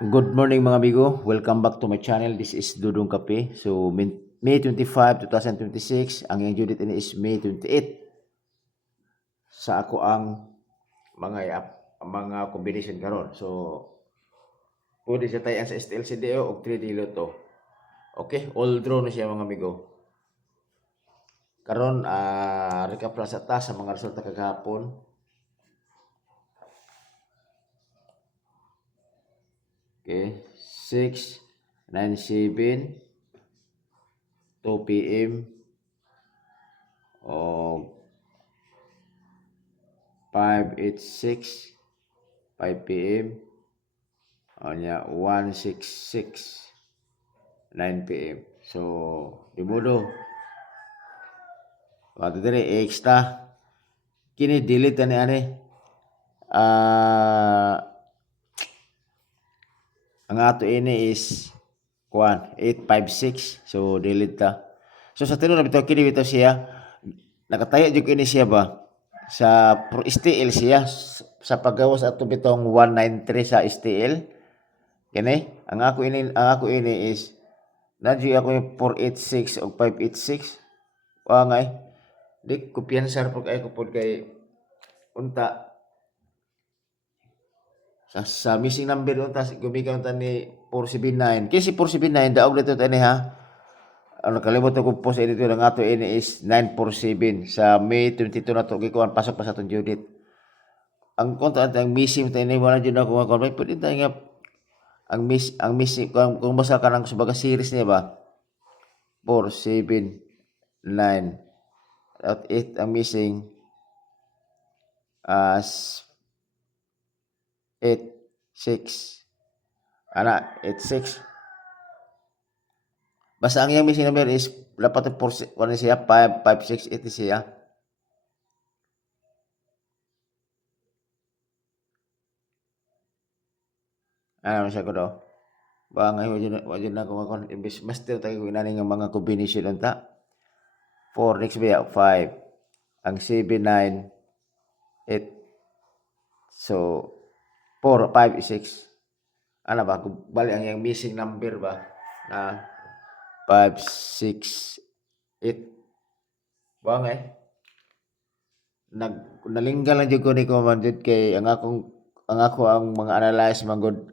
Good morning mga amigo. Welcome back to my channel. This is Dudong Kape. So, May 25, 2026. Ang iyong due date ini is May 28. Sa ako ang mga combination karon. So, pwede siya tayo sa STLCDO o 3D Lotto. Okay, all draw na siya mga amigo. Karon recap lang sa ta sa mga resulta kagahapon. Okay, 6, 9, 7, 2 p.m. o 5:86 5 p.m. Anya 1:66 9 p.m. So di modo wato dire extra kini delete ani ang ato ini is 856, so delete ta. So sa tinuod bitaw kini bitaw siya nakatayo jud kini siya ba sa STL siya sa paggawas ato bitong 193 sa STL kini ang ako ini is nadyo ako yung 486 o 586 ngay di kumpiyansa po kay ko pod kay unta sa missing number unta gumikan unta ni 479 kasi 479 daog dito tani ha. Ano kalimot ko post dito ng ato ini is 947 sa May 22 na to gikuan pasok pa sa atong due date. Ang konta ang missing tani wala jud ako kon pwede tayo nga ang missing kung basa ka ng subaga series niya ba 479 at 8 ang missing as 86 ana 86 basta ang iyang missing number is dapat po ano siya 5568 siya ano siya ko do ba nga wajud na ko kon imbes master tayo inani nga mga combination unta 4 next ba 5 ang 7 9 8 so 4 5 6 ano ba bali ang iyang missing number ba na 5 6 8 ba nga nalinggal lang jud ko ni ko man jud kay ang ako ang mga analyze manggod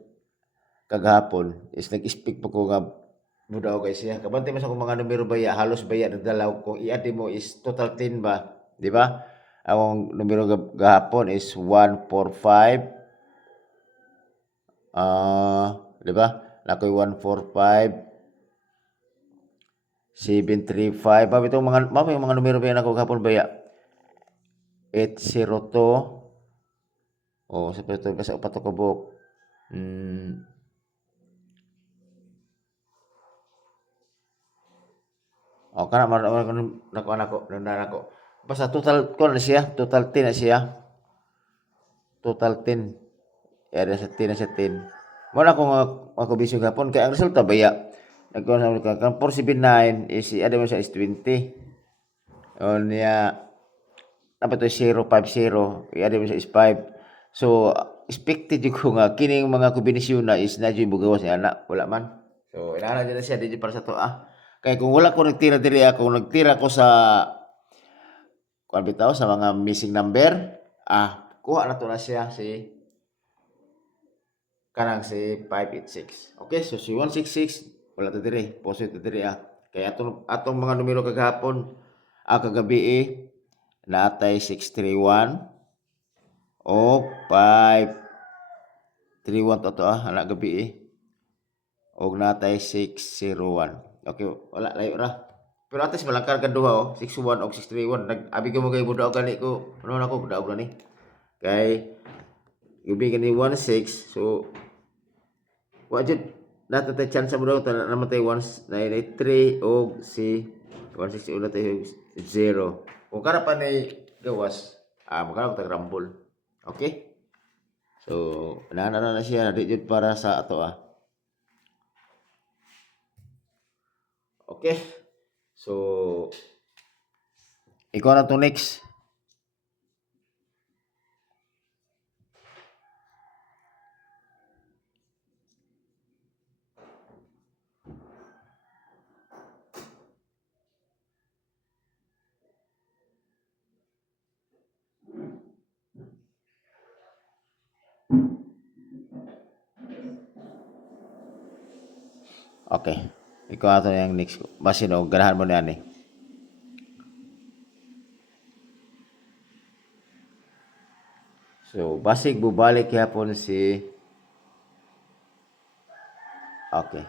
kagahapon is nag-speak po ko nga mudaw kay siya kabante mas ako mga numero baya halos baya nagdalaw kung i-add mo is total 10 ba di ba ang numero gahapon is 145 di ba nakoy 145 735 pa itong mga numero ba nako gahapon baya 802 sa pito kasi upat ko buok kana nako nako basta total ko na siya total 10 na siya total 10 ada sa 10 na siya 10 mo na kung ako bisyo gapon kay ang resulta baya nagkuha sa kan 479 is ada mo siya is 20 niya dapat to 050 ada mo siya is 5 so expected ko nga kining mga kombinasyon na is na jud bugawas ni ana wala man so inana jud siya di para sa to kay kung wala ko nagtira diri ako nagtira ko sa kuan bitaw sa mga missing number kuha na to na siya si kanang si 586 okay so si 166 wala to diri post to diri kay atong mga numero kagahapon kagabi natay 631 o 531 to ana gabi og natay 601 okay wala layo ra pero atas malangkar kan duha 61 og 631 nag-abi ko mo kay budak gani ko ano na ko budak ni kay gabi gani 16 so wajud nato tay chance mo daw namatay once na 3 og si 160 ulit tayo 0 kung kana pa ni gawas magkano ta rambol okay so na siya di jud para sa ato okay so ikaw na to next Okay. Ikaw ato yung next. Basin o ganahan mo na yan eh. So, basig bubalik yapon si... Okay.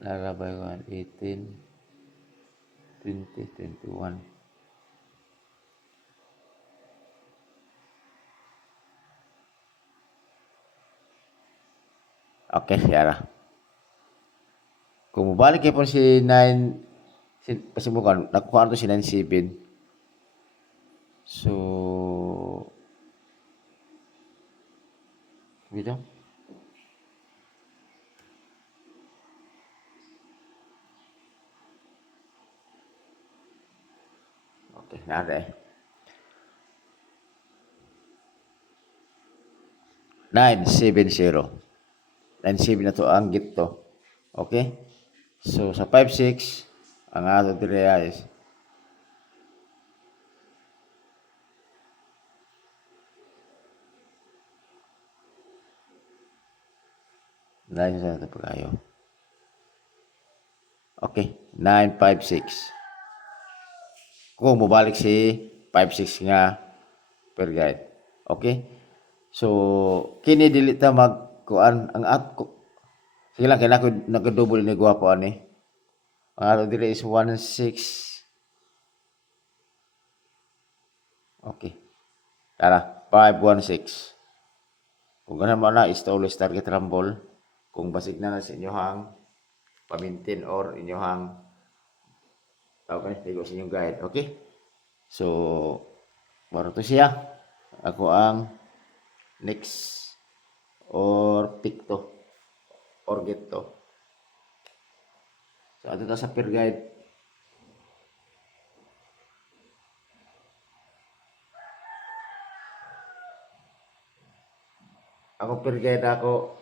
Lalabay ko 18, 20, 21. Okay, Yara. Kung bubalik yapon si 9, pasimukan, nakuha to si 9-7. So, dito. Okay, nada eh. 970. 9-7 na to ang git to. Okay? So, sa 5-6, ang ato dire is 9 sa ito pag-ayo. Okay, 9-5-6. Kung mabalik si 5-6 nga per guide. Okay? So, kini dili ta magkuan ang at ko. Sige lang, kaya nag-double ni gwapo ani. Ang ato dire is 1-6. Okay. Tara, 5-1-6. Kung ganun mo na, is to always target rumble. Kung basig na sa inyohang pamintin or inyohang okay, ligo sa inyong guide. Okay? So, baro to siya. Ako ang next or pick to or get to. So, ato ta sa per guide. Ako per guide ako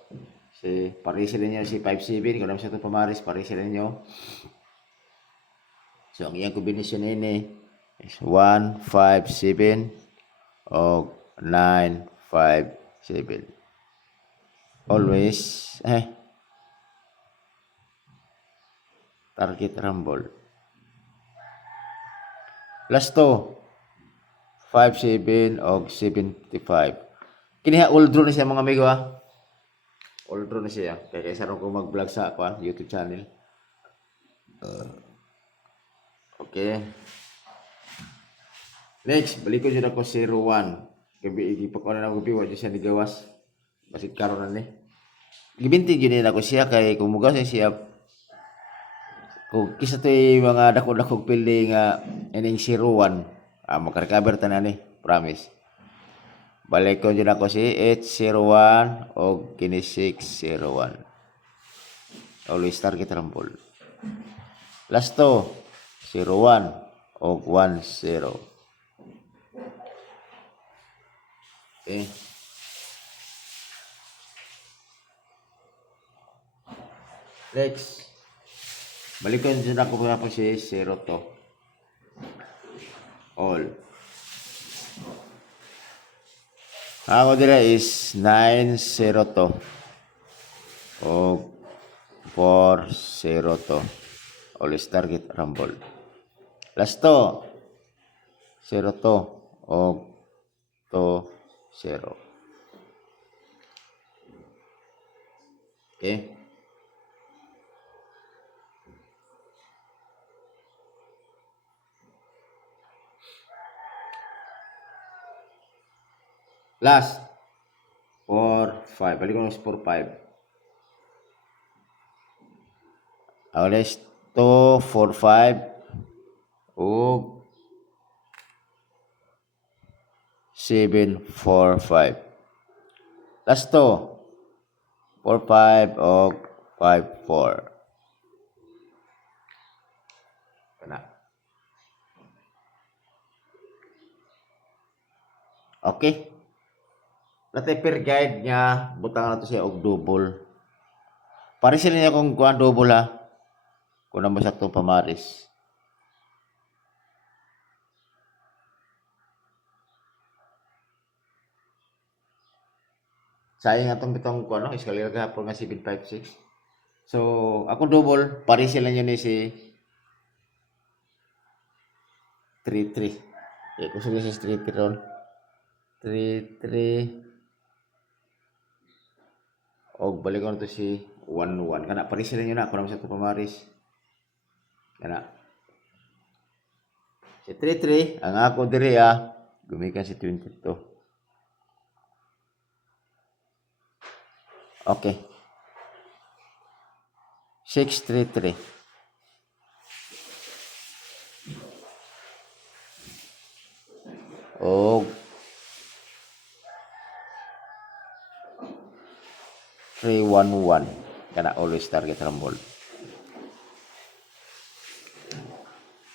si parisin ninyo si 5-7. Kung naman sa ito pamaris, parisin ninyo. So, ang iyang kombinasyon ini is 1-5-7 o 9-5-7. Always, target rumble. Last to, 5-7 o 75. Kiniha, all draw na siya mga amigo ha. All draw na siya. Kaya kaysa rin ko mag-vlog sa YouTube channel. Okay. Next, balik ko dyan ako 0-1. Igipak ko na ako biwa dyan siya nigawas. Basit karon na ni. Gibinti dyan ako siya kay kumugaw siya. Kung kisa to mga dako-dakog pili nga ining 0-1. Makarecover ta na ni. Promise. Balik ko dyan ako si 8-0-1 o kini 6-0-1. Always target rumble. Last to 0-1 o 1-0. Okay. Next. Balik ko dyan ako po si 0 to. All. Ako dira is 9-0 to. O 4-0 to. Always target rumble. Last to 0 to. O to 0. Okay. Last 4-5. Balik ko ng 4-5. Alas 2, 4-5 o 7-4-5. Last 2, 4-5 o 5-4. Kana. Okay. Natay per guide niya, butang na to siya og double. Parisin niya kung kuan double ha. Kung naman sa itong pamaris. Sayang atong bitong ko ano, eskalera gahapon nga 756. So, ako double, pare sila yun ni si 33. Eh, kung sige si 33 ron. 33. O, balik ko na to si 11. Kana, pare sila yun na. Ako naman sa ito pamaris. Kana. Si 33, ang ako diri gumikan si 22. Okay. 633. O 311. Kana always target rumble.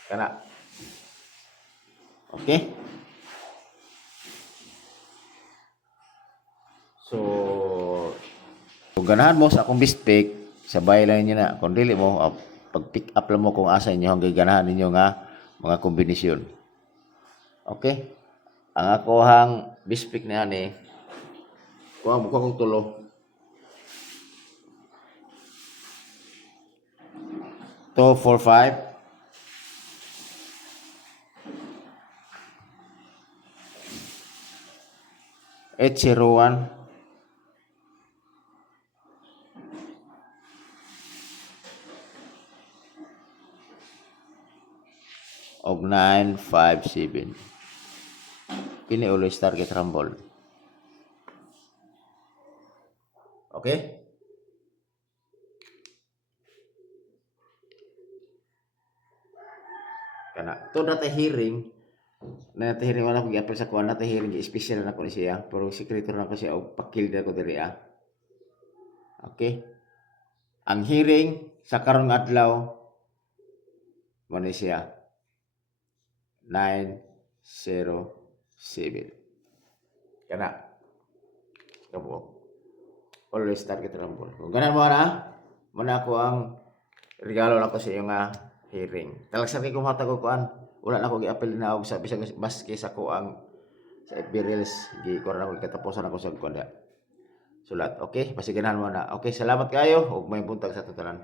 Kana. Okay? So, kung ganahan mo sa akong bispik, sabay lang niyo na. Kung dili mo, pag-pick up lang mo kung asa inyo hanggang ganahan ninyo nga mga kombinasyon. Okay? Ang ako hang bispik na yan kuha mo kong tulo. 2, 4, 5. Eight, 0, 1. Og 9, 5, 7. Kini always target rumble. Okay? Kana. To dati hearing, na hearing wala ko gi-apply sa kuha, nata hearing special na ko siya, pero sekreto na ko siya og pakil na ko diri Okay? Ang hearing sa karong adlaw mo ni siya 907. Kana. Kabo. Always target rumble. Kung ganan mo na ako ang regalo na ko sa iyo nga hearing. Talagsan kay kung hatag ko kuan. Wala na ako gi-apply na og sa bisag baski sa ko ang sa FB Reels gi ko na ako katapusan ako sa kuan sulat. Okay? Pasiganahan mo na. Okay, salamat kayo ug may buntag sa tutanan.